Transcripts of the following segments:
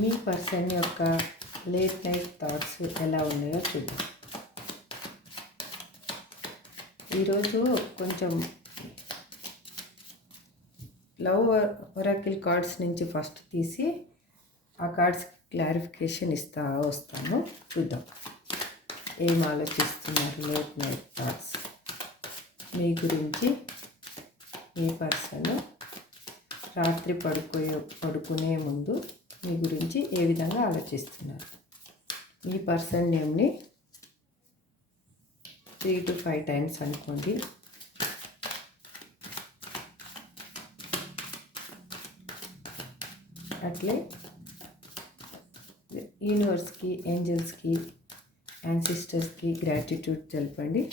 మీ person యొక్క late night thoughts ఎలా ఉన్నాయో చూద్దాం. ఈరోజు కొంచెం లవ్ ఒరాకిల్ కార్డ్స్ నుంచి ఫస్ట్ తీసి ఆ కార్డ్స్ క్లారిఫికేషన్ ఇస్తా వస్తాను. చూద్దాం ఏం ఆలోచిస్తున్నారు లేట్ నైట్ థాట్స్ మీ గురించి. మీ పర్సన్ రాత్రి పడుకునే ముందు మీ గురించి ఏ విధంగా ఆలోచిస్తున్నారు. మీ పర్సన్ నేమ్ని 3 to 5 టైమ్స్ అనుకోండి. అట్లే యూనివర్స్కి, ఏంజల్స్కి, యాన్సిస్టర్స్కి గ్రాటిట్యూడ్ తెలపండి.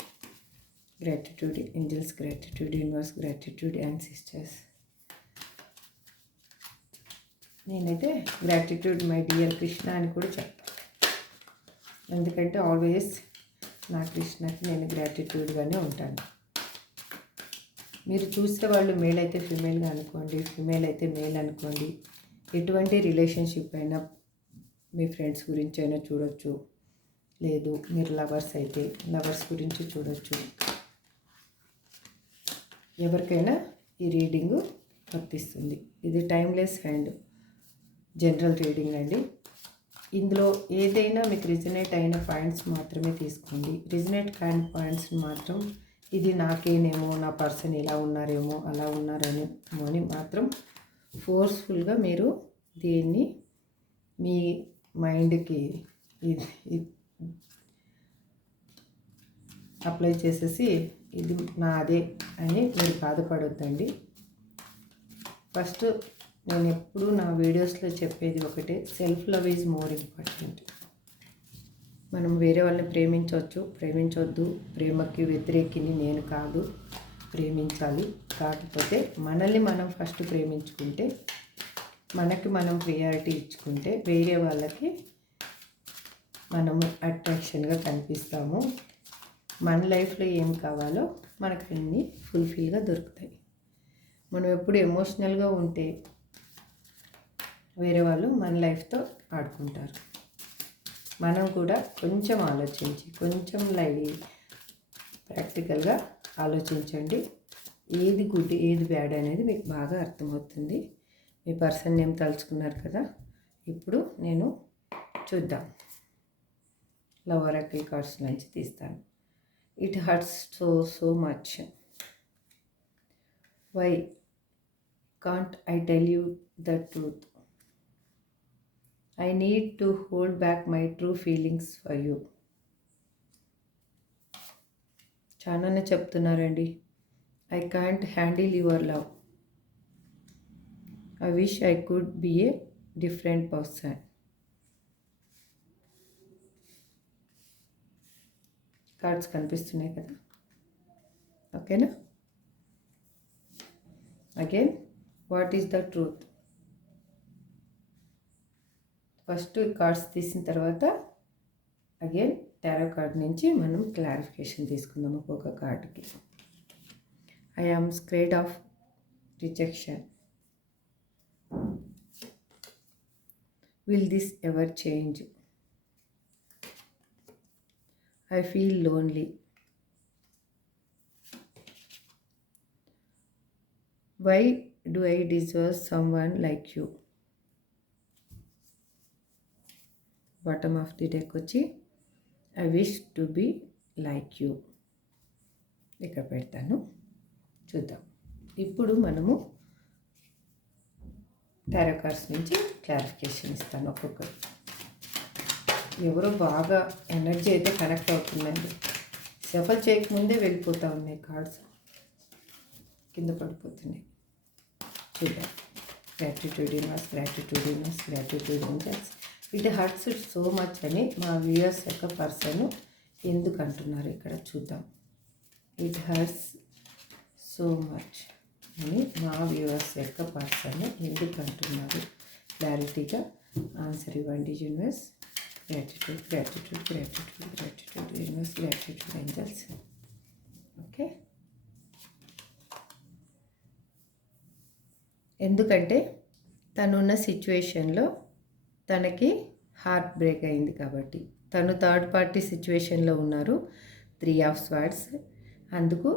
Gratitude angels, gratitude universe, gratitude ancestors. నేనైతే గ్రాటిట్యూడ్ మై డియర్ కృష్ణ అని కూడా చెప్తాను. ఎందుకంటే ఆల్వేస్ నా కృష్ణకి నేను గ్రాటిట్యూడ్గానే ఉంటాను. మీరు చూసే వాళ్ళు మేల్ అయితే ఫిమేల్గా అనుకోండి, ఫిమేల్ అయితే మేల్ అనుకోండి. ఎటువంటి రిలేషన్షిప్ అయినా మీ ఫ్రెండ్స్ గురించి అయినా చూడొచ్చు, లేదు మీరు లవర్స్ అయితే లవర్స్ గురించి చూడొచ్చు. ఎవరికైనా ఈ రీడింగు వర్తిస్తుంది. ఇది టైమ్లెస్ అండ్ జనరల్ రీడింగ్ అండి. ఇందులో ఏదైనా మీకు రిజనేట్ అయిన పాయింట్స్ మాత్రమే తీసుకోండి. రిజనేట్ కాని పాయింట్స్ని మాత్రం ఇది నాకేనేమో, నా పర్సన్ ఇలా ఉన్నారేమో, అలా ఉన్నారేమో అని మాత్రం ఫోర్స్ఫుల్గా మీరు దీన్ని మీ మైండ్కి అప్లై చేసేసి ఇది నాదే అని మీరు బాధపడొద్దండి. ఫస్ట్ నేను ఎప్పుడూ నా వీడియోస్లో చెప్పేది ఒకటే, self love is more important. మనం వేరే వాళ్ళని ప్రేమించవచ్చు, ప్రేమించవద్దు, ప్రేమకి వ్యతిరేకిని నేను కాదు. ప్రేమించాలి, కాకపోతే మనల్ని మనం ఫస్ట్ ప్రేమించుకుంటే, మనకి మనం ప్రియారిటీ ఇచ్చుకుంటే వేరే వాళ్ళకి మనము అట్రాక్షన్గా కనిపిస్తాము. మన లైఫ్లో ఏం కావాలో మనకి అన్నీ ఫుల్ఫిల్గా దొరుకుతాయి. మనం ఎప్పుడు ఎమోషనల్గా ఉంటే వేరే వాళ్ళు మన లైఫ్తో ఆడుకుంటారు. మనం కూడా కొంచెం ఆలోచించి, కొంచెం ప్రాక్టికల్గా ఆలోచించండి. ఏది గుడ్ ఏది బ్యాడ్ అనేది మీకు బాగా అర్థమవుతుంది. మీ పర్సన్ నేమ్ తలుచుకున్నారు కదా, ఇప్పుడు నేను చూద్దాం. లవ్ ఒరాకిల్ కార్డ్స్ నుంచి తీస్తాను. It hurts so much. Why can't I tell you the truth? I need to hold back my true feelings for you. చాలానే చెప్తున్నారండి. I can't handle your love. I wish I could be a different person. Cards కనిపిస్తున్నాయి కదా, ఓకేనా? Again, what is the truth? First cards తీసిన తర్వాత again tarot card నుంచి మనం clarification తీసుకుందాం ఒక్కొక్క కార్డుకి. I am scared of rejection. Will this ever change? I feel lonely. Why do I deserve someone like you? Bottom of the deck వచ్చి I wish to be like you. ఇక్కడ పెడతాను, చూద్దాం. ఇప్పుడు మనము టారో కార్డ్స్ నుంచి clarification ఇస్తాను ఒక్కొక్కరు. ఎవరో బాగా ఎనర్జీ అయితే కనెక్ట్ అవుతుందండి. షఫల్ చేయకముందే వెళ్ళిపోతూ ఉన్నాయి కార్డ్స్, కింద పడిపోతున్నాయి. చూద్దాం. Gratitude universe, gratitude universe, gratitude angels. It hurts so much అని మా వ్యూయర్స్ యొక్క పర్సన్ ఎందుకు అంటున్నారు ఇక్కడ చూద్దాం. ఇట్ హర్ట్స్ సో మచ్ అని మా వ్యూయర్స్ యొక్క పర్సన్ ఎందుకు అంటున్నారు? క్లారిటీగా ఆన్సర్ ఇవ్వండి universe. Gratitude, gratitude, gratitude, gratitude universe, gratitude angels. Okay, ఎందుకంటే తనున్న సిచ్యువేషన్లో తనకి హార్ట్ బ్రేక్ అయింది కాబట్టి తను థర్డ్ పార్టీ సిచ్యువేషన్లో ఉన్నారు. 3 ఆఫ్ స్వార్డ్స్. అందుకు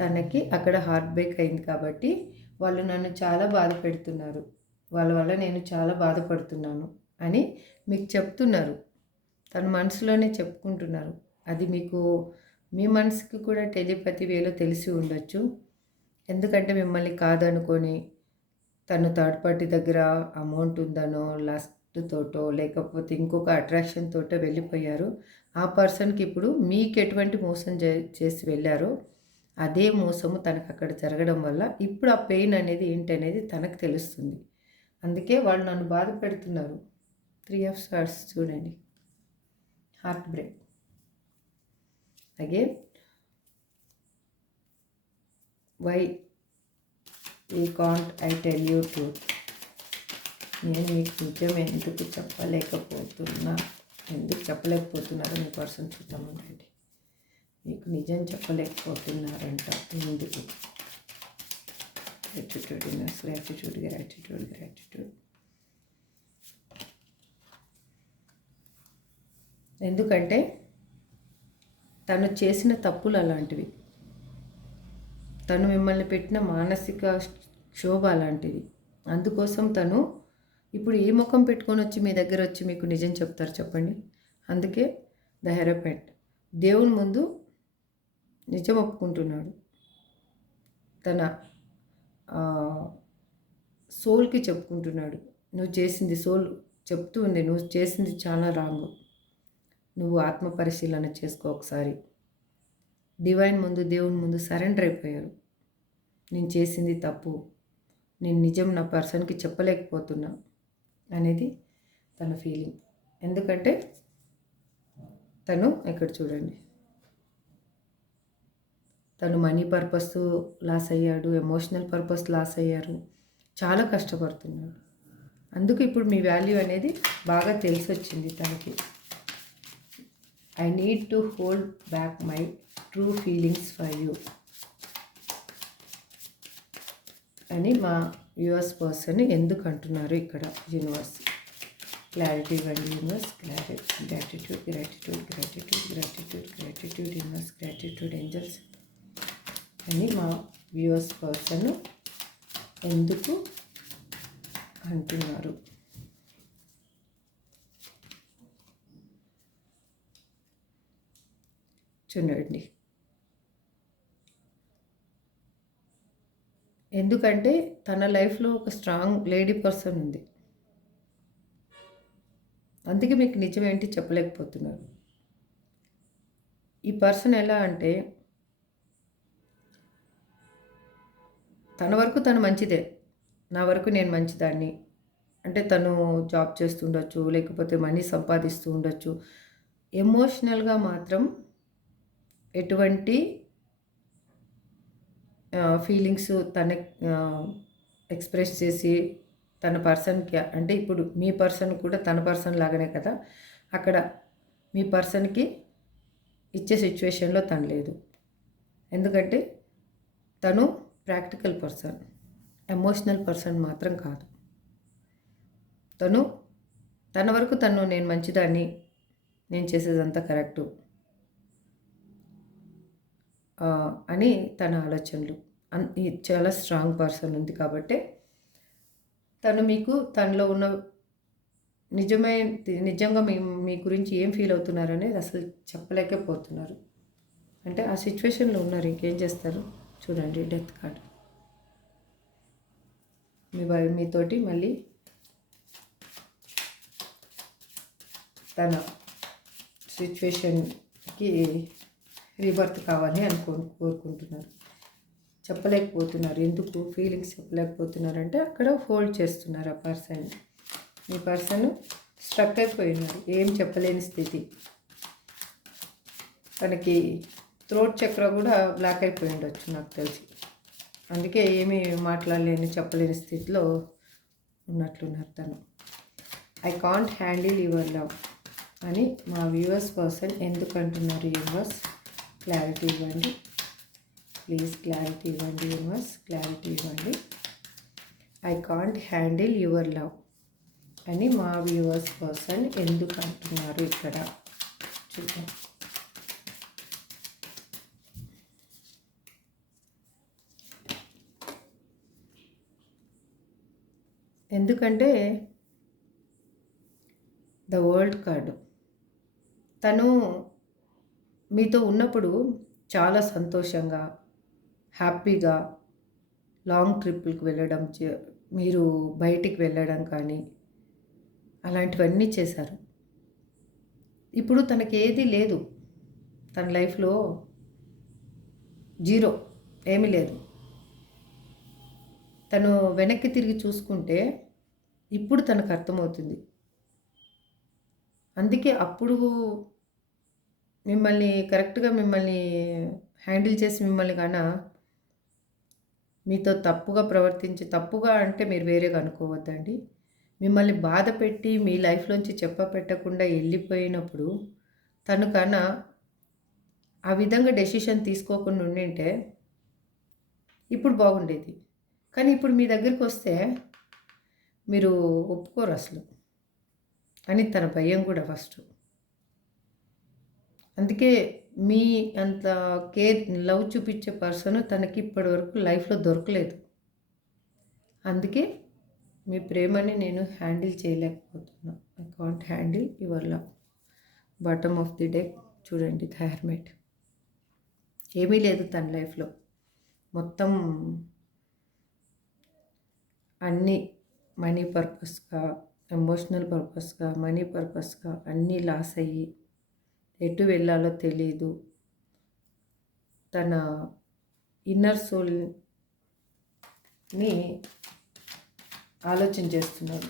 తనకి అక్కడ హార్ట్ బ్రేక్ అయింది కాబట్టి వాళ్ళు నన్ను చాలా బాధ పెడుతున్నారు, వాళ్ళ వల్ల నేను చాలా బాధపడుతున్నాను అని మీకు చెప్తున్నారు. తన మనసులోనే చెప్పుకుంటున్నారు. అది మీకు మీ మనసుకి కూడా టెలిపతి వేలో తెలిసి ఉండొచ్చు. ఎందుకంటే మిమ్మల్ని కాదనుకొని తను థర్డ్ పార్టీ దగ్గర అమౌంట్ ఉందనో తోటో లేకపోతే ఇంకొక అట్రాక్షన్ తోటో వెళ్ళిపోయారు. ఆ పర్సన్కి ఇప్పుడు మీకు ఎటువంటి మోసం చేసి వెళ్ళారో అదే మోసము తనకు అక్కడ జరగడం వల్ల ఇప్పుడు ఆ పెయిన్ అనేది ఏంటనేది తనకు తెలుస్తుంది. అందుకే వాళ్ళు నన్ను బాధ పెడుతున్నారు. 3 ఆఫ్ స్వార్డ్స్ చూడండి, హార్ట్ బ్రేక్. అగైన్ వై ఈ can't I tell you truth. నేను మీకు నిజం ఎందుకు చెప్పలేకపోతున్నారు మీ పర్సన్ చూద్దామండి. మీకు నిజం చెప్పలేకపోతున్నారంట ఎందుకు? గ్రాటిట్యూడ్. ఎందుకంటే తను చేసిన తప్పులు అలాంటివి, తను మిమ్మల్ని పెట్టిన మానసిక క్షోభ అలాంటిది. అందుకోసం తను ఇప్పుడు ఏ ముఖం పెట్టుకొని వచ్చి మీ దగ్గర వచ్చి మీకు నిజం చెప్తారు చెప్పండి? అందుకే ద హెరపెంట్ దేవుని ముందు నిజం ఒప్పుకుంటున్నాడు. తన సోల్కి చెప్పుకుంటున్నాడు. నువ్వు చేసింది, సోల్ చెప్తూ ఉంది, నువ్వు చేసింది చాలా రాంగ్, నువ్వు ఆత్మ పరిశీలన చేసుకో ఒకసారి. డివైన్ ముందు, దేవుని ముందు సరెండర్ అయిపోయారు. నేను చేసింది తప్పు, నేను నిజం నా పర్సన్కి చెప్పలేకపోతున్నా అనేది తన ఫీలింగ్. ఎందుకంటే తను ఇక్కడ చూడండి, తను మనీ పర్పస్ లాస్ అయ్యాడు, ఎమోషనల్ పర్పస్ లాస్ అయ్యారు, చాలా కష్టపడుతున్నాడు. అందుకు ఇప్పుడు మీ వాల్యూ అనేది బాగా తెలిసి వచ్చింది తనకి. I need to hold back my true feelings for you అని మా యూఎస్ పర్సన్ ఎందుకు అంటున్నారు ఇక్కడ యూనివర్స్. క్లారిటీ ఇవ్వండి universe. Gratitude universe. Gratitude angels అని మా వ్యూవర్స్ పర్సన్ ఎందుకు అంటున్నారు. చూడండి, ఎందుకంటే తన లైఫ్లో ఒక స్ట్రాంగ్ లేడీ పర్సన్ ఉంది. అందుకే మీకు నిజం ఏంటి చెప్పలేకపోతున్నారు. ఈ పర్సన్ ఎలా అంటే తన వరకు తను మంచిదే, నా వరకు నేను మంచిదాన్ని అంటే తను జాబ్ చేస్తుండొచ్చు, లేకపోతే మనీ సంపాదిస్తూ ఉండొచ్చు. ఎమోషనల్గా మాత్రం ఎటువంటి ఫీలింగ్స్ తన ఎక్స్ప్రెస్ చేసి తన పర్సన్కి, అంటే ఇప్పుడు మీ పర్సన్ కూడా తన పర్సన్ లాగానే కదా, అక్కడ మీ పర్సన్కి ఇచ్చే సిచ్యువేషన్లో తను లేదు. ఎందుకంటే తను ప్రాక్టికల్ పర్సన్, ఎమోషనల్ పర్సన్ మాత్రం కాదు. తను తన వరకు తను నేను మంచిదాన్ని, నేను చేసేదంతా కరెక్టు అని తన ఆలోచనలు. చాలా స్ట్రాంగ్ పర్సన్ ఉంది కాబట్టి తను మీకు తనలో ఉన్న నిజంగా మీ గురించి ఏం ఫీల్ అవుతున్నారు అనేది అసలు చెప్పలేకపోతున్నారు. అంటే ఆ సిచ్యువేషన్లో ఉన్నారు, ఇంకేం చేస్తారు చూడండి. డెత్ కార్డ్ మీతోటి మళ్ళీ తన సిచ్యువేషన్కి రీబర్త్ కావాలి అని కోరుకుంటున్నారు. చెప్పలేకపోతున్నారు. ఎందుకు ఫీలింగ్స్ చెప్పలేకపోతున్నారంటే అక్కడ హోల్డ్ చేస్తున్నారు ఆ పర్సన్. మీ పర్సన్ స్ట్రక్ అయిపోయినారు, ఏం చెప్పలేని స్థితి. తనకి థ్రోట్ చక్ర కూడా బ్లాక్ అయిపోయి ఉండొచ్చు నాకు తెలిసి. అందుకే ఏమీ మాట్లాడలేని చెప్పలేని స్థితిలో ఉన్నట్లున్నారు తను. I can't handle your love అని మా వ్యూవర్స్ పర్సన్ ఎందుకు అంటున్నారు. యూనివర్స్ క్లారిటీ ఇవ్వండి ప్లీజ్, క్లారిటీ ఇవ్వండి యూనివర్స్, క్లారిటీ ఇవ్వండి. I can't handle your love అని మా వ్యూవర్స్ పర్సన్ ఎందుకు అంటున్నారు ఇక్కడ చూద్దాం. ఎందుకంటే ద వరల్డ్ కార్డు తను మీతో ఉన్నప్పుడు చాలా సంతోషంగా హ్యాపీగా లాంగ్ ట్రిప్పులకు వెళ్ళడం, మీరు బయటికి వెళ్ళడం కానీ అలాంటివన్నీ చేశారు. ఇప్పుడు తనకి ఏది లేదు, తన లైఫ్లో జీరో, ఏమీ లేదు. తను వెనక్కి తిరిగి చూసుకుంటే ఇప్పుడు తనకు అర్థమవుతుంది. అందుకే అప్పుడు మిమ్మల్ని కరెక్ట్గా హ్యాండిల్ చేసి మిమ్మల్ని మీతో తప్పుగా ప్రవర్తించి, తప్పుగా అంటే మీరు వేరేగా అనుకోవద్దండి, మిమ్మల్ని బాధ పెట్టి మీ లైఫ్లోంచి చెప్పపెట్టకుండా వెళ్ళిపోయినప్పుడు తను ఆ విధంగా డెసిషన్ తీసుకోకుండా ఉండింటే ఇప్పుడు బాగుండేది. కానీ ఇప్పుడు మీ దగ్గరికి వస్తే మీరు ఒప్పుకోరు అసలు అని తన భయం కూడా ఫస్ట్. అందుకే మీ అంత కేర్ లవ్ చూపించే పర్సన్ తనకి ఇప్పటివరకు లైఫ్లో దొరకలేదు. అందుకే మీ ప్రేమని నేను హ్యాండిల్ చేయలేకపోతున్నా. I can't handle your love. Bottom of the deck చూడండి, ద హెర్మిట్. ఏమీ లేదు తన లైఫ్లో, మొత్తం అన్నీ మనీ పర్పస్గా, ఎమోషనల్ పర్పస్గా, మనీ పర్పస్గా అన్నీ లాస్ అయ్యి ఎటు వెళ్ళాలో తెలియదు. తన ఇన్నర్ సోల్ని ఆలోచన చేస్తున్నారు.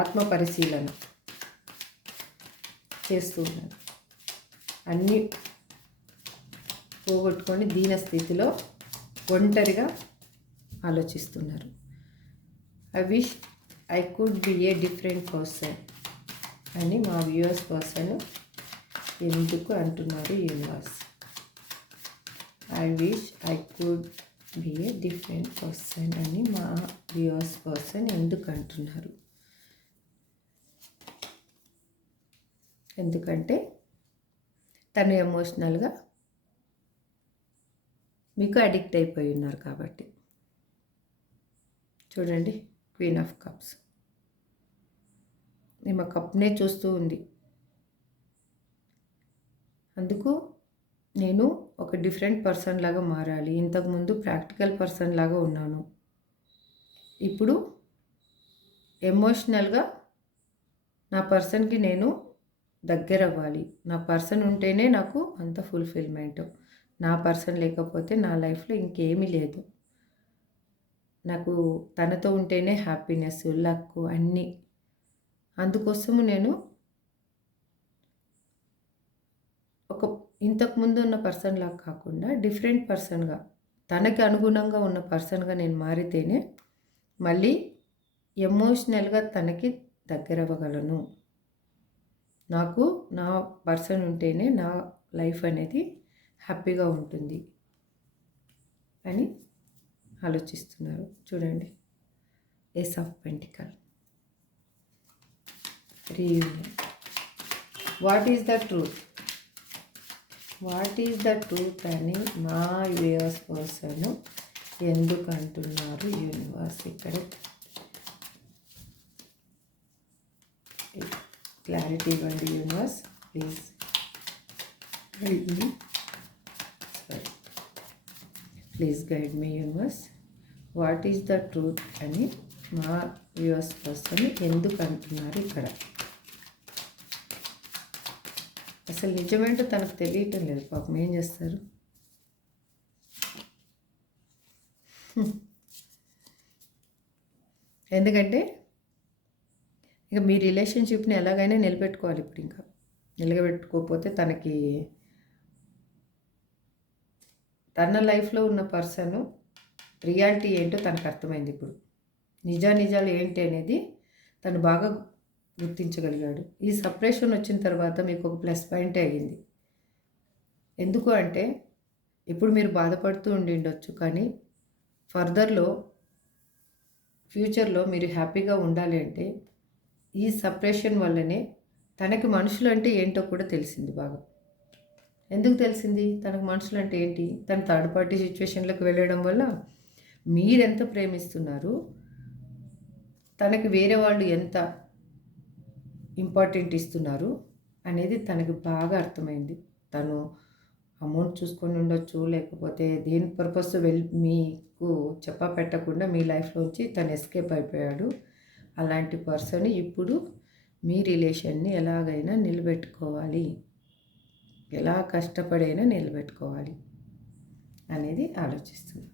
ఆత్మ పరిశీలన చేస్తూ ఉన్నారు. అన్నీ పోగొట్టుకొని దీన స్థితిలో ఒంటరిగా ఆలోచిస్తున్నారు. I wish I could be a different person అని మా వ్యూవర్స్ పర్సన్ ఎందుకు అంటున్నారు universe. I wish I could be a different person అని మా వ్యూవర్స్ పర్సన్ ఎందుకు అంటున్నారు. ఎందుకంటే తను ఎమోషనల్గా మీకు అడిక్ట్ అయిపోయి ఉన్నారు కాబట్టి. చూడండి, క్వీన్ ఆఫ్ కప్స్ ఈమె కప్నే చూస్తూ ఉంది. అందుకు నేను ఒక డిఫరెంట్ పర్సన్ లాగా మారాలి. ఇంతకుముందు ప్రాక్టికల్ పర్సన్ లాగా ఉన్నాను, ఇప్పుడు ఎమోషనల్గా నా పర్సన్కి నేను దగ్గర అవ్వాలి. నా పర్సన్ ఉంటేనే నాకు అంత ఫుల్ఫిల్మెంట్. నా పర్సన్ లేకపోతే నా లైఫ్లో ఇంకేమీ లేదు. నాకు తనతో ఉంటేనే హ్యాపీనెస్, లక్ అన్నీ. అందుకోసము నేను ఒక ఇంతకుముందు ఉన్న పర్సన్ లాగా కాకుండా డిఫరెంట్ పర్సన్గా, తనకి అనుగుణంగా ఉన్న పర్సన్గా నేను మారితేనే మళ్ళీ ఎమోషనల్గా తనకి దగ్గర అవ్వగలను. నాకు నా పర్సన్ ఉంటేనే నా లైఫ్ అనేది హ్యాపీగా ఉంటుంది అని ఆలోచిస్తున్నారు. చూడండి, ace of pentacle, reunion. What is the truth? What is the truth అని మా వ్యూవర్స్ పర్సన్ ఎందుకు అంటున్నారు యూనివర్స్. ఇక్కడ క్లారిటీ ఇవ్వండి universe, please guide me. Please guide me universe. What is the truth అని మా వ్యూవర్స్ పర్సన్ ఎందుకు అంటున్నారు ఇక్కడ. అసలు నిజమేంటో తనకు తెలియటం లేదు పాపం. ఏం చేస్తారు? ఎందుకంటే ఇక మీ రిలేషన్షిప్ని ఎలాగైనా నిలబెట్టుకోవాలి. ఇప్పుడు ఇంకా నిలబెట్టుకోకపోతే తనకి తన లైఫ్లో ఉన్న పర్సన్ రియాలిటీ ఏంటో తనకు అర్థమైంది. ఇప్పుడు నిజాలు ఏంటి అనేది తను బాగా గుర్తించగలిగాడు. ఈ సపరేషన్ వచ్చిన తర్వాత మీకు ఒక ప్లస్ పాయింటే అయ్యింది. ఎందుకు అంటే ఇప్పుడు మీరు బాధపడుతూ ఉండి ఉండొచ్చు, కానీ ఫర్దర్లో ఫ్యూచర్లో మీరు హ్యాపీగా ఉండాలి అంటే ఈ సపరేషన్ వల్లనే తనకి మనుషులు అంటే ఏంటో కూడా తెలిసింది బాగా. ఎందుకు తెలిసింది తనకు మనుషులు అంటే ఏంటి? తను థర్డ్ పార్టీ సిచ్యువేషన్లోకి వెళ్ళడం వల్ల మీరెంత ప్రేమిస్తున్నారు, తనకి వేరే వాళ్ళు ఎంత ఇంపార్టెంట్ ఇస్తున్నారు అనేది తనకి బాగా అర్థమైంది. తను అమౌంట్ చూసుకొని ఉండొచ్చు, లేకపోతే దేని పర్పస్ మీకు పెట్టకుండా మీ లైఫ్లోంచి తను ఎస్కేప్ అయిపోయాడు. అలాంటి పర్సన్ ఇప్పుడు మీ రిలేషన్ని ఎలాగైనా నిలబెట్టుకోవాలి, ఎలా కష్టపడైనా నిలబెట్టుకోవాలి అనేది ఆలోచిస్తుంది.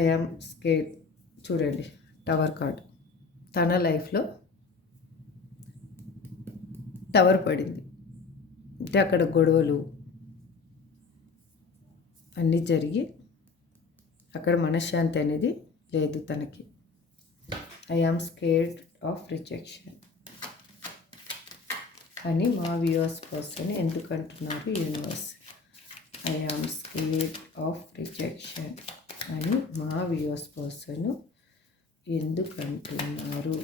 I am scared. చూడండి టవర్ కార్డ్. తన లైఫ్లో టవర్ పడింది అంటే అక్కడ గొడవలు అన్నీ జరిగి అక్కడ మనశ్శాంతి అనేది లేదు తనకి. I am scared of rejection అని మా వ్యూవర్స్ పర్సన్ ఎందుకు అంటున్నారు universe? I am scared of rejection అని మా వ్యూవర్స్ పర్సన్ ఎందుకు అంటున్నారు?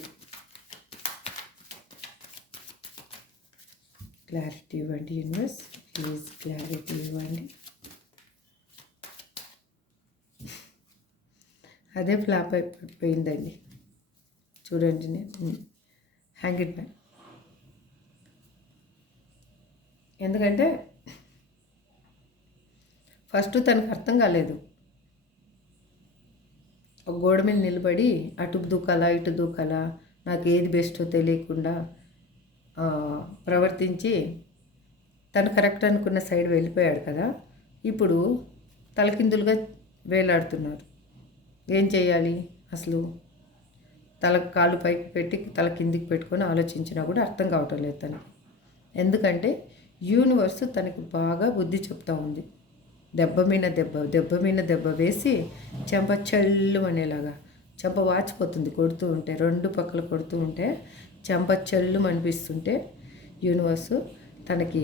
క్లారిటీ ఇవ్వండి యూనివర్స్, ప్లీజ్ క్లారిటీ ఇవ్వండి. అదే ఫ్లాప్ అయిపోయిందండి. చూడండి, నేను హ్యాంగిడ్ మ్యాన్. ఎందుకంటే ఫస్ట్ తనకు అర్థం కాలేదు. ఒక గోడ మీద నిలబడి అటు దూకాలా ఇటు దూకాలా, నాకు ఏది బెస్టో తెలియకుండా ప్రవర్తించి తను కరెక్ట్ అనుకున్న సైడ్ వెళ్ళిపోయాడు కదా. ఇప్పుడు తలకిందులుగా వేలాడుతున్నారు. ఏం చేయాలి అసలు? తల కాళ్ళు పైకి పెట్టి తల కిందికి పెట్టుకొని ఆలోచించినా కూడా అర్థం కావటం లేదు తనకి. ఎందుకంటే యూనివర్స్ తనకి బాగా బుద్ధి చెప్తూ ఉంది. దెబ్బ మీద దెబ్బ వేసి చెంప చల్లు అనేలాగా, చెంప వాచిపోతుంది కొడుతూ ఉంటే, రెండు పక్కల కొడుతూ ఉంటే చెంప చల్లు అనిపిస్తుంటే యూనివర్సు తనకి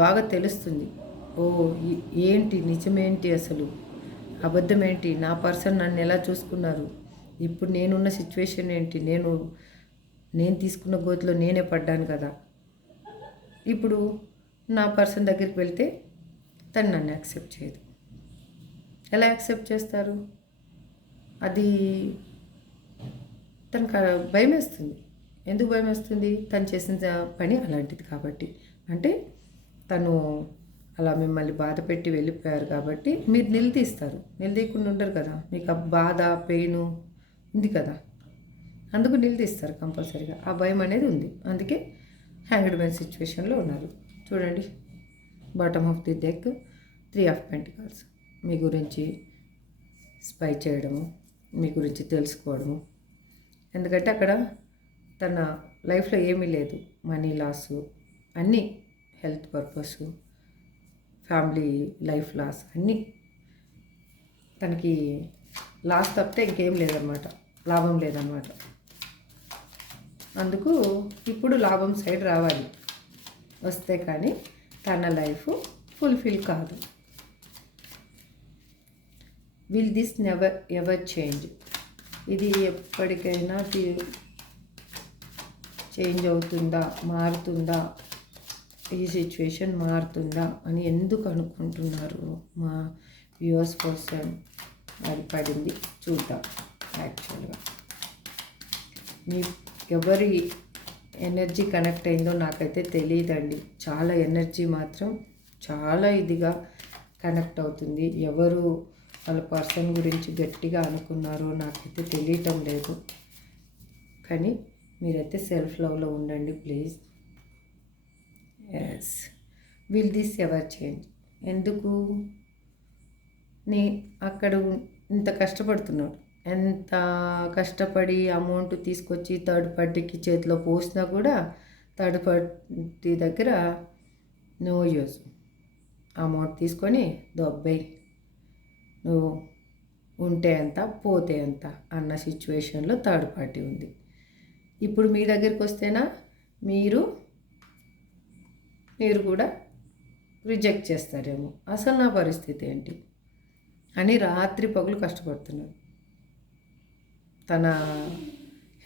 బాగా తెలుస్తుంది. ఓ ఏంటి నిజమేంటి, అసలు అబద్ధం ఏంటి, నా పర్సన్ నన్ను ఎలా చూసుకున్నారు, ఇప్పుడు నేనున్న సిచ్యువేషన్ ఏంటి, నేను తీసుకున్న గోతిలో నేనే పడ్డాను కదా. ఇప్పుడు నా పర్సన్ దగ్గరికి వెళ్తే తను నన్ను యాక్సెప్ట్ చేయదు. ఎలా యాక్సెప్ట్ చేస్తారు? అది తనకు భయం వేస్తుంది. ఎందుకు భయం వేస్తుంది? తను చేసిన పని అలాంటిది కాబట్టి. అంటే తను అలా మిమ్మల్ని బాధ పెట్టి వెళ్ళిపోయారు కాబట్టి మీరు నిలదీస్తారు. నిలదీయకుండా ఉండరు కదా. మీకు ఆ బాధ పెయిన్ ఉంది కదా, అందుకు నిలదీస్తారు కంపల్సరీగా. ఆ భయం అనేది ఉంది. అందుకే హ్యాంగ్డ్ మ్యాన్ సిచ్యువేషన్లో ఉన్నారు. చూడండి, bottom of the deck 3 of pentacles. మీ గురించి స్పై చేయడము, మీ గురించి తెలుసుకోవడము. ఎందుకంటే అక్కడ తన లైఫ్లో ఏమీ లేదు. మనీ లాసు, అన్నీ health purpose, family life loss, అన్నీ తనకి లాస్ తప్పితే ఇంకేం లేదన్నమాట, లాభం లేదన్నమాట. అందుకు ఇప్పుడు లాభం సైడ్ రావాలి, వస్తే కానీ తన లైఫ్ ఫుల్ఫిల్ కాదు. Will this never ever change? ఇది ఎప్పటికైనా చేంజ్ అవుతుందా, మారుతుందా, ఈ సిచ్యువేషన్ మారుతుందా అని ఎందుకు అనుకుంటున్నారు మా వ్యూవర్స్ పర్సన్? అది పడింది, చూద్దాం. యాక్చువల్గా మీ ఎవరి ఎనర్జీ కనెక్ట్ అయిందో నాకైతే తెలియదండి. చాలా ఎనర్జీ మాత్రం చాలా ఇదిగా కనెక్ట్ అవుతుంది. ఎవరు వాళ్ళ పర్సన్ గురించి గట్టిగా అనుకున్నారో నాకైతే తెలియటం లేదు. కానీ మీరైతే సెల్ఫ్ లవ్లో ఉండండి please. Yes, will this ever change? ఎందుకు? అక్కడ ఇంత కష్టపడుతున్నాడు, ఎంత కష్టపడి అమౌంట్ తీసుకొచ్చి థర్డ్ పార్టీకి చేతిలో పోసినా కూడా థర్డ్ పార్టీ దగ్గర నో యూజ్. అమౌంట్ తీసుకొని దొబ్బాయి, నువ్వు ఉంటే ఎంత పోతే ఎంత అన్న సిచ్యువేషన్లో థర్డ్ పార్టీ ఉంది. ఇప్పుడు మీ దగ్గరికి వస్తేనా మీరు కూడా రిజెక్ట్ చేస్తారేమో, అసలు నా పరిస్థితి ఏంటి అని రాత్రి పగులు కష్టపడుతున్నారు. తన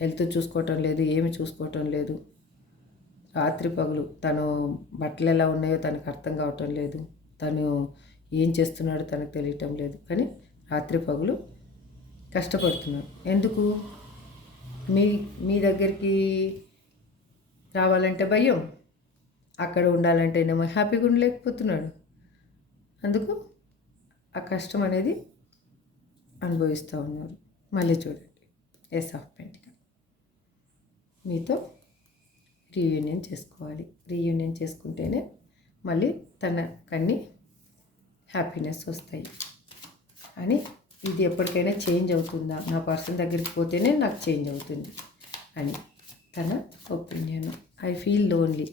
హెల్త్ చూసుకోవటం లేదు, ఏమి చూసుకోవటం లేదు. రాత్రి పగలు తను బట్టలు ఎలా ఉన్నాయో తనకు అర్థం కావటం లేదు, తను ఏం చేస్తున్నాడో తనకు తెలియటం లేదు. కానీ రాత్రి పగలు కష్టపడుతున్నాడు. ఎందుకు? మీ మీ దగ్గరికి రావాలంటే భయం, అక్కడ ఉండాలంటేనేమో హ్యాపీగా ఉండలేకపోతున్నాడు. అందుకు ఆ కష్టం అనేది అనుభవిస్తూ ఉన్నారు. మళ్ళీ చూడండి, ఏస్ ఆఫ్ పెంటికల్. మీతో రీయూనియన్ చేసుకోవాలి. రీయూనియన్ చేసుకుంటేనే మళ్ళీ తనకన్నీ హ్యాపీనెస్ వస్తాయి అని. ఇది ఎప్పటికైనా చేంజ్ అవుతుందా, నా పర్సన్ దగ్గరికి పోతేనే నాకు చేంజ్ అవుతుంది అని తన ఒపీనియన్. ఐ ఫీల్ లోన్లీ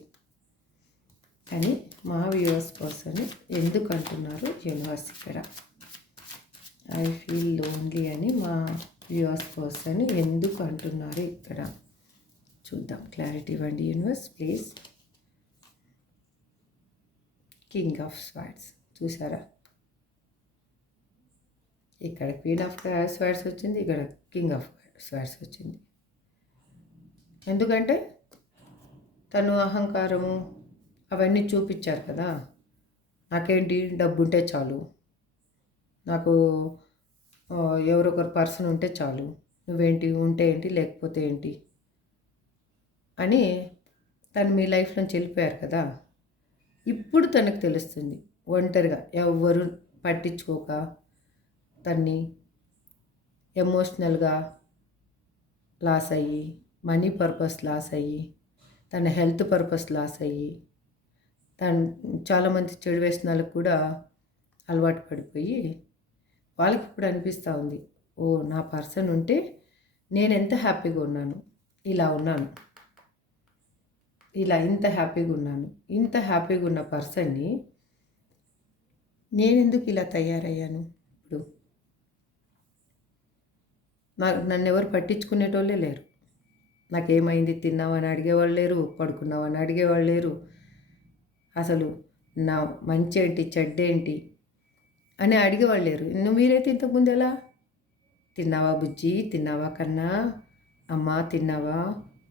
అని మా వ్యూవర్స్ పర్సన్ ఎందుకు అంటున్నారు యూనివర్స్ ఇక్కడ? ఐ ఫీల్ లోన్లీ అని మా వ్యూవర్స్ పర్సన్ ఎందుకు అంటున్నారు ఇక్కడ? చూద్దాం. క్లారిటీ ఇవ్వండి universe please. King of swords చూసారా? ఇక్కడ క్వీన్ ఆఫ్ స్వార్డ్స్ వచ్చింది, ఇక్కడ కింగ్ ఆఫ్ స్వార్డ్స్ వచ్చింది. ఎందుకంటే తను అహంకారము అవన్నీ చూపించారు కదా. నాకేంటి, డబ్బు ఉంటే చాలు, నాకు ఎవరొకరు పర్సన్ ఉంటే చాలు, నువ్వేంటి, ఉంటే ఏంటి లేకపోతే ఏంటి అని తను మీ లైఫ్ నుంచి వెళ్ళిపోయారు కదా. ఇప్పుడు తనకు తెలుస్తుంది ఒంటరిగా ఎవ్వరు పట్టించుకోక తన్ని ఎమోషనల్గా లాస్ అయ్యి, మనీ పర్పస్ లాస్ అయ్యి, తన హెల్త్ పర్పస్ లాస్ అయ్యి, తను చాలామంది చెడు వ్యసనాలకు కూడా అలవాటు పడిపోయి వాళ్ళకి ఇప్పుడు అనిపిస్తూ ఉంది, ఓ నా పర్సన్ ఉంటే నేను ఎంత హ్యాపీగా ఉన్నాను, ఇలా ఉన్నాను, ఇలా ఇంత హ్యాపీగా ఉన్నాను. ఇంత హ్యాపీగా ఉన్న పర్సన్ని నేనెందుకు ఇలా తయారయ్యాను? ఇప్పుడు నన్ను ఎవరు పట్టించుకునేటోళ్ళే లేరు. నాకేమైంది, తిన్నావని అడిగేవాళ్ళు లేరు, పడుకున్నావని అడిగేవాళ్ళు లేరు. అసలు నా మంచి ఏంటి చెడ్డేంటి అని అడిగేవాళ్ళు లేరు. మీరైతే ఇంతకుముందు ఎలా, తిన్నావా బుజ్జి, తిన్నావా కన్నా, అమ్మ తిన్నావా,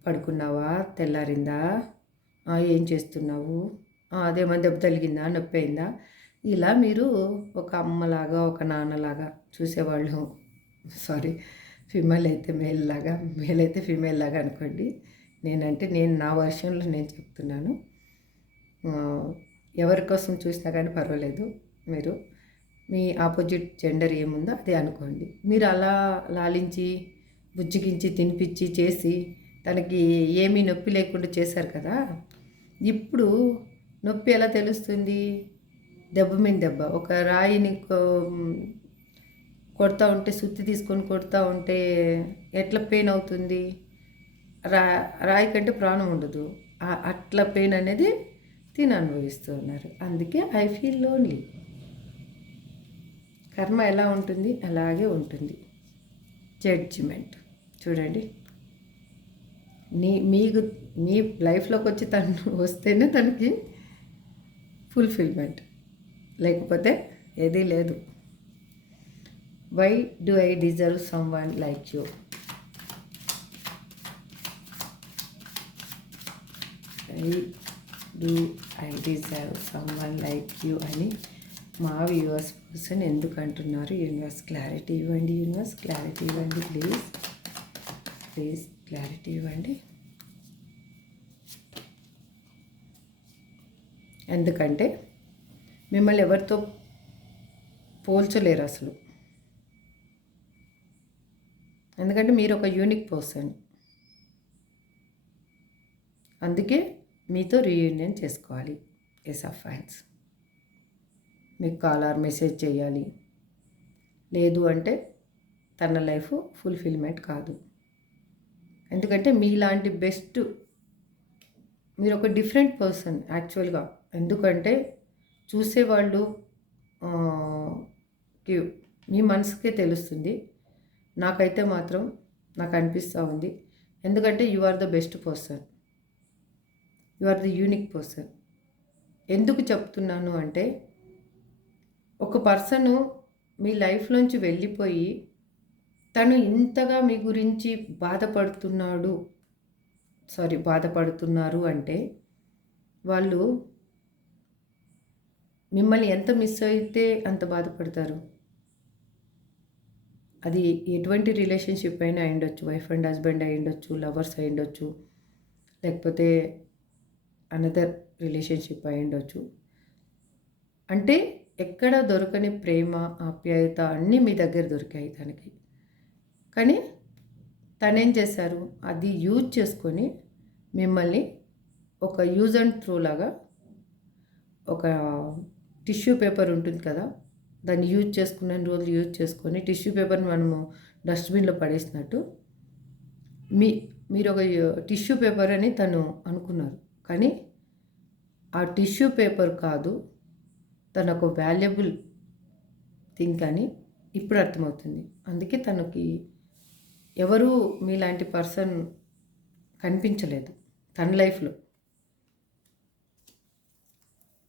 పడుకున్నావా, తెల్లారిందా, ఏం చేస్తున్నావు, అదేమన్నా దెబ్బ తగిలిందా, నొప్పి అయిందా, ఇలా మీరు ఒక అమ్మలాగా ఒక నాన్నలాగా చూసేవాళ్ళు. సారీ, ఫిమేల్ అయితే మేల్ లాగా, మేల్ అయితే ఫిమేల్ లాగా అనుకోండి. నేను నా వర్షన్లో నేను చెప్తున్నాను. ఎవరి కోసం చూసినా కానీ పర్వాలేదు, మీరు మీ ఆపోజిట్ జెండర్ ఏముందో అదే అనుకోండి. మీరు అలా లాలించి బుజ్జిగించి తినిపించి చేసి తనకి ఏమీ నొప్పి లేకుండా చేశారు కదా. ఇప్పుడు నొప్పి ఎలా తెలుస్తుంది? దెబ్బ మీద దెబ్బ. ఒక రాయిని కొడతా ఉంటే, సుత్తి తీసుకొని కొడతా ఉంటే ఎట్లా పెయిన్ అవుతుంది? రాయి కంటే ప్రాణం ఉండదు. అట్లా పెయిన్ అనేది తిని అనుభవిస్తూ ఉన్నారు. అందుకే ఐ ఫీల్ లోన్లీ. కర్మ ఎలా ఉంటుంది అలాగే ఉంటుంది. జడ్జిమెంట్ చూడండి, మీకు మీ లైఫ్లోకి వచ్చి తను వస్తేనే తనకి ఫుల్ఫిల్మెంట్, లేకపోతే ఏదీ లేదు. Why do I deserve someone like you? Why do I deserve someone like you అని మా వ్యూవర్స్ పర్సన్ ఎందుకు అంటున్నారు? యూనివర్స్ క్లారిటీ ఇవ్వండి. యూనివర్స్ క్లారిటీ ఇవ్వండి ప్లీజ్. ప్లీజ్ క్లారిటీ ఇవ్వండి. ఎందుకంటే మిమ్మల్ని ఎవరితో పోల్చలేరు అసలు. ఎందుకంటే మీరు ఒక యూనిక్ పర్సన్. అందుకే మీతో రీయూనియన్ చేసుకోవాలి. ఎస్ ఆఫ్ ఫ్యాన్స్. మీకు కాల్ ఆర్ మెసేజ్ చేయాలి. లేదు అంటే తన లైఫ్ ఫుల్ఫిల్మెంట్ కాదు. ఎందుకంటే మీలాంటి బెస్ట్, మీరు ఒక డిఫరెంట్ పర్సన్ యాక్చువల్గా. ఎందుకంటే చూసేవాళ్ళు మీ మనసుకే తెలుస్తుంది. నాకైతే మాత్రం నాకు అనిపిస్తూ ఉంది. ఎందుకంటే you are the best person, you are the unique person. ఎందుకు చెప్తున్నాను అంటే, ఒక పర్సను మీ లైఫ్లోంచి వెళ్ళిపోయి తను ఇంతగా మీ గురించి బాధపడుతున్నారు అంటే వాళ్ళు మిమ్మల్ని ఎంత మిస్ అయితే అంత బాధపడతారు. అది ఎటువంటి రిలేషన్‌షిప్ అయినా అయ్యుండొచ్చు. వైఫ్ అండ్ హస్బెండ్ అయ్యుండొచ్చు, లవర్స్ అయ్యుండొచ్చు, లేకపోతే అనదర్ రిలేషన్‌షిప్ అయ్యుండొచ్చు. అంటే ఎక్కడ దొరకని ప్రేమ, ఆప్యాయత అన్నీ మీ దగ్గర దొరికాయి తనకి. కానీ తనేం చేశారు? అది యూజ్ చేసుకొని మిమ్మల్ని ఒక యూజ్ అండ్ త్రో లాగా ఒక టిష్యూ పేపర్ ఉంటుంది కదా! దాన్ని యూజ్ చేసుకున్నన్ని రోజులు యూజ్ చేసుకొని టిష్యూ పేపర్‌ని మనము డస్ట్‌బిన్‌లో పడేసినట్టు మీ మీరొక టిష్యూ పేపర్ అని తను అనుకున్నారు. కానీ ఆ టిష్యూ పేపర్ కాదు, తనొక వాల్యుబుల్ థింగ్ అని ఇప్పుడు అర్థమవుతుంది. అందుకే తనకి ఎవరు మీలాంటి పర్సన్ కనిపించలేదు తన లైఫ్‌లో.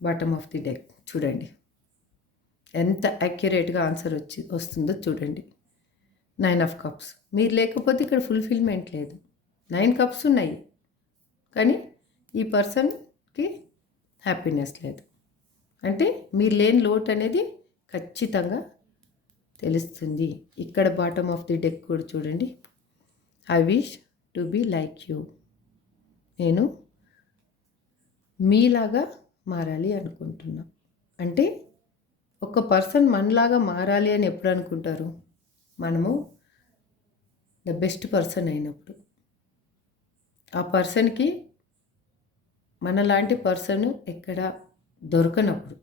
బాటమ్ ఆఫ్ ది డెక్ చూడండి. ఎంత యాక్యురేట్‌గా ఆన్సర్ వస్తుందో చూడండి. 9 ఆఫ్ కప్స్. మీరు లేకపోతే ఇక్కడ ఫుల్‌ఫిల్‌మెంట్ లేదు. 9 కప్స్ ఉన్నాయి. కానీ ఈ పర్సన్‌కి హ్యాపీనెస్ లేదు. అంటే మీరు లేని లోటు అనేది ఖచ్చితంగా తెలుస్తుంది. ఇక్కడ బాటమ్ ఆఫ్ ది డెక్ కూడా చూడండి. I wish to be like you. నేను మీలాగా మారాలి అనుకుంటున్నా. అంటే ఒక పర్సన్ మనలాగా మారాలి అని ఎప్పుడు అనుకుంటారు? మనము ద బెస్ట్ పర్సన్ అయినప్పుడు. ఆ పర్సన్‌కి మనలాంటి పర్సన్ ఎక్కడ దొరకనప్పుడు.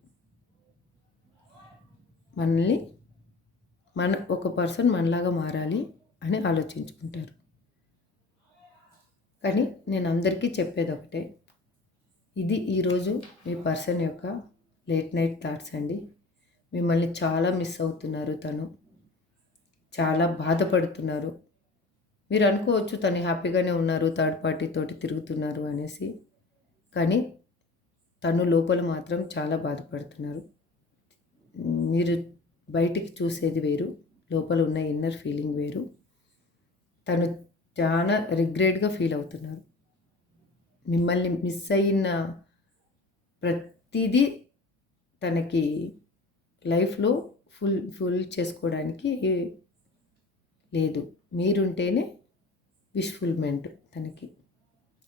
ఒక పర్సన్ మనలాగా మారాలి అని ఆలోచించుకుంటారు. కానీ నేను అందరికీ చెప్పేది ఒకటే. ఇది ఈరోజు మీ పర్సన్ యొక్క లేట్ నైట్ థాట్స్ అండి. మిమ్మల్ని చాలా మిస్ అవుతున్నారు తను. చాలా బాధపడుతున్నారు. మీరు అనుకోవచ్చు తను హ్యాపీగానే ఉన్నారు, థర్డ్ పార్టీ తోటి తిరుగుతున్నారు అనేసి. కానీ తను లోపల మాత్రం చాలా బాధపడుతున్నారు. మీరు బయటికి చూసేది వేరు, లోపల ఉన్న ఇన్నర్ ఫీలింగ్ వేరు. తను చాలా రిగ్రెట్‌గా ఫీల్ అవుతున్నారు. మిమ్మల్ని మిస్ అయిన ప్రతిదీ తనకి లైఫ్‌లో ఫుల్ చేసుకోవడానికి లేదు. మీరుంటేనే విష్‌ఫుల్‌మెంట్ తనకి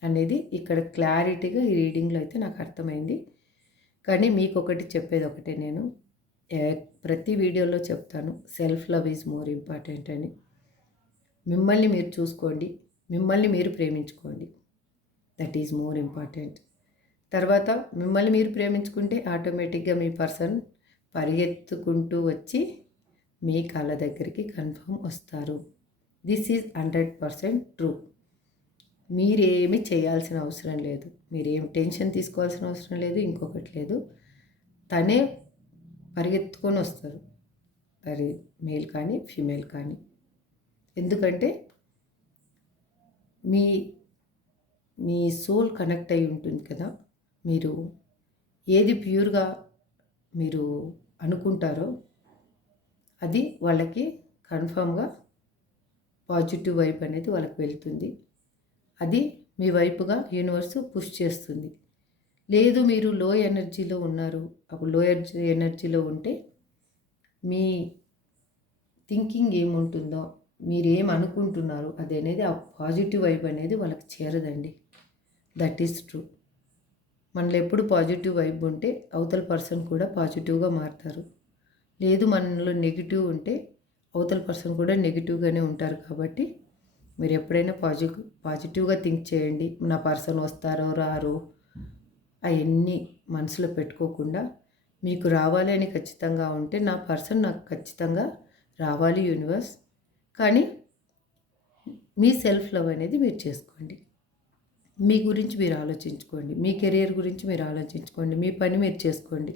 అనేది ఇక్కడ క్లారిటీగా ఈ రీడింగ్‌లో అయితే నాకు అర్థమైంది. కానీ మీకొకటి చెప్పేది ఒకటే నేను. ప్రతి వీడియోలో చెప్తాను. Self love is more important అని. మిమ్మల్ని మీరు చూసుకోండి. మిమ్మల్ని మీరు ప్రేమించుకోండి. That is more important. తర్వాత మిమ్మల్ని మీరు ప్రేమించుకుంటే ఆటోమేటిక్గా మీ పర్సన్ పరిగెత్తుకుంటూ వచ్చి మీ కాళ్ళ దగ్గరికి కన్ఫర్మ్ వస్తారు. This is 100% true. మీరేమి చేయాల్సిన అవసరం లేదు. మీరేం టెన్షన్ తీసుకోవాల్సిన అవసరం లేదు. ఇంకొకటి లేదు. తనే పరిగెత్తుకొని వస్తారు. అది మేల్ కానీ ఫీమేల్ కానీ. ఎందుకంటే మీ మీ సోల్ కనెక్ట్ అయి ఉంటుంది కదా. మీరు ఏది ప్యూర్గా మీరు అనుకుంటారో అది వాళ్ళకి కన్ఫామ్గా పాజిటివ్ వైబ్ అనేది వాళ్ళకి వెళ్తుంది. అది మీ వైపుగా యూనివర్స్ పుష్ చేస్తుంది. లేదు మీరు లో ఎనర్జీలో ఉన్నారు, అప్పుడు లో ఎనర్జీలో ఉంటే మీ థింకింగ్ ఏముంటుందో, మీరేం అనుకుంటున్నారో అది అనేది ఆ పాజిటివ్ వైబ్ అనేది వాళ్ళకి చేరదండి. That is true. మనలో ఎప్పుడు పాజిటివ్ వైబ్ ఉంటే అవతల పర్సన్ కూడా పాజిటివ్గా మారుతారు. లేదు మనలో నెగిటివ్ ఉంటే అవతల పర్సన్ కూడా నెగిటివ్గానే ఉంటారు. కాబట్టి మీరు ఎప్పుడైనా పాజిటివ్గా థింక్ చేయండి. నా పర్సన్ వస్తారో రారో అవన్నీ మనసులో పెట్టుకోకుండా మీకు రావాలి అని ఖచ్చితంగా ఉంటే నా పర్సన్ నాకు ఖచ్చితంగా రావాలి యూనివర్స్. కానీ మీ సెల్ఫ్ లవ్ అనేది మీరు చేసుకోండి. మీ గురించి మీరు ఆలోచించుకోండి. మీ కెరియర్ గురించి మీరు ఆలోచించుకోండి. మీ పని మీరు చేసుకోండి.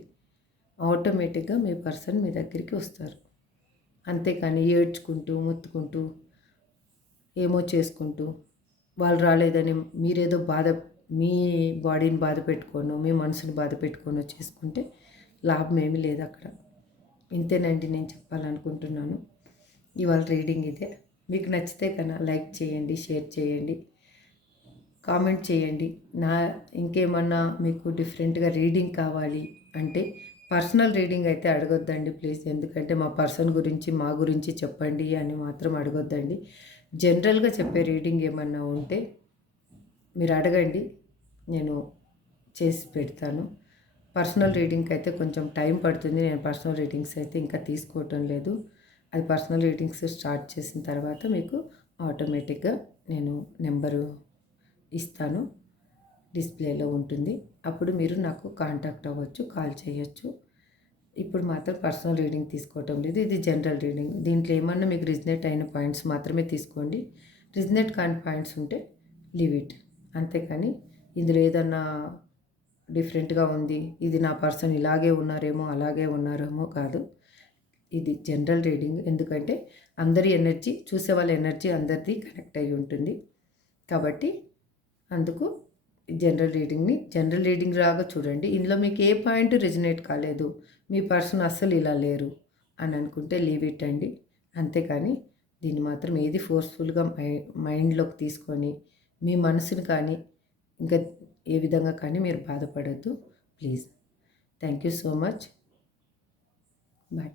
ఆటోమేటిక్గా మీ పర్సన్ మీ దగ్గరికి వస్తారు. అంతేకాని ఏడ్చుకుంటూ మొత్తుకుంటూ ఏమో చేసుకుంటూ వాళ్ళు రాలేదని మీరేదో మీ బాడీని బాధ పెట్టుకోనో మీ మనసుని బాధ పెట్టుకోనో చేసుకుంటే లాభం ఏమీ లేదు అక్కడ. ఇంతేనండి నేను చెప్పాలనుకుంటున్నాను. ఇవాళ రీడింగ్ ఇదే. మీకు నచ్చితే కన్నా లైక్ చేయండి, షేర్ చేయండి, కామెంట్ చేయండి. ఇంకేమన్నా మీకు డిఫరెంట్గా రీడింగ్ కావాలి అంటే పర్సనల్ రీడింగ్ అయితే అడగొద్దండి ప్లీజ్. ఎందుకంటే మా పర్సన్ గురించి మా గురించి చెప్పండి అని మాత్రం అడగొద్దండి. జనరల్గా చెప్పే రీడింగ్ ఏమన్నా ఉంటే మీరు అడగండి, నేను చేసి పెడతాను. పర్సనల్ రీడింగ్కి అయితే కొంచెం టైం పడుతుంది. నేను పర్సనల్ రీడింగ్స్ అయితే ఇంకా తీసుకోవటం లేదు. అది పర్సనల్ రీడింగ్స్ స్టార్ట్ చేసిన తర్వాత మీకు ఆటోమేటిక్గా నేను నెంబరు ఇస్తాను, డిస్ప్లేలో ఉంటుంది. అప్పుడు మీరు నాకు కాంటాక్ట్ అవ్వచ్చు, కాల్ చేయొచ్చు. ఇప్పుడు మాత్రం పర్సనల్ రీడింగ్ తీసుకోవటం లేదు. ఇది జనరల్ రీడింగ్. దీంట్లో ఏమన్నా మీకు రిజనేట్ అయిన పాయింట్స్ మాత్రమే తీసుకోండి. రిజనేట్ కాని పాయింట్స్ ఉంటే లీవ్ ఇట్. అంతేకాని ఇందులో ఏదన్నా డిఫరెంట్గా ఉంది, ఇది నా పర్సన్ ఇలాగే ఉన్నారేమో అలాగే ఉన్నారేమో కాదు. ఇది జనరల్ రీడింగ్. ఎందుకంటే అందరి ఎనర్జీ, చూసే వాళ్ళ ఎనర్జీ అందరిది కనెక్ట్ అయి ఉంటుంది కాబట్టి అందుకు జనరల్ రీడింగ్ లాగా చూడండి. ఇందులో మీకు ఏ పాయింట్ రెజనేట్ కాలేదు, మీ పర్సన్ అస్సలు ఇలా లేరు అని అనుకుంటే లీవ్ ఇట్ అండి. అంతేకాని దీన్ని మాత్రం ఏది ఫోర్స్ఫుల్గా మైండ్లోకి తీసుకొని మీ మనసుని కానీ ఇంకా ఏ విధంగా కానీ మీరు బాధపడద్దు please. Thank you so much. Bye.